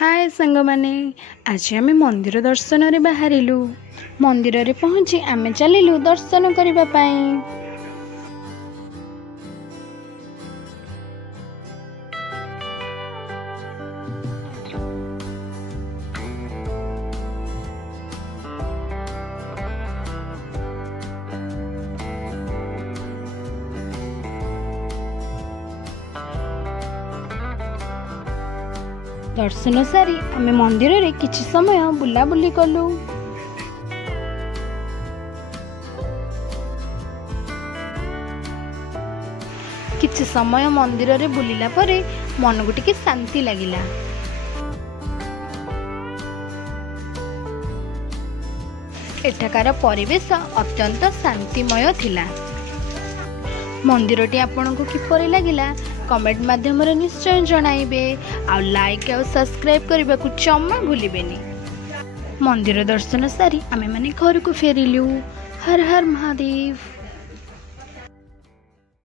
हाय सांग माने आज आम मंदिर दर्शन रे बाहरिलु। मंदिर रे पहुँची आम चलिलु दर्शन करबा पाई। दर्शन सारी आम मंदिर रे किछि समय बुलाबुली कलु। किछि समय मंदिर रे बुलिला परे मन को टिके शांति लागिला। एठाकार परिवेश अत्यंत शांतिमय थिला। मंदिरटी आपनको किपरि लागिला कमेंट माध्यम रे निश्चय जणाइबे। आ लाइक और सब्सक्राइब करबा को जम्मा भूलिबेनी। मंदिर दर्शन सारी आमे माने घर को फेरिलु। हर हर महादेव।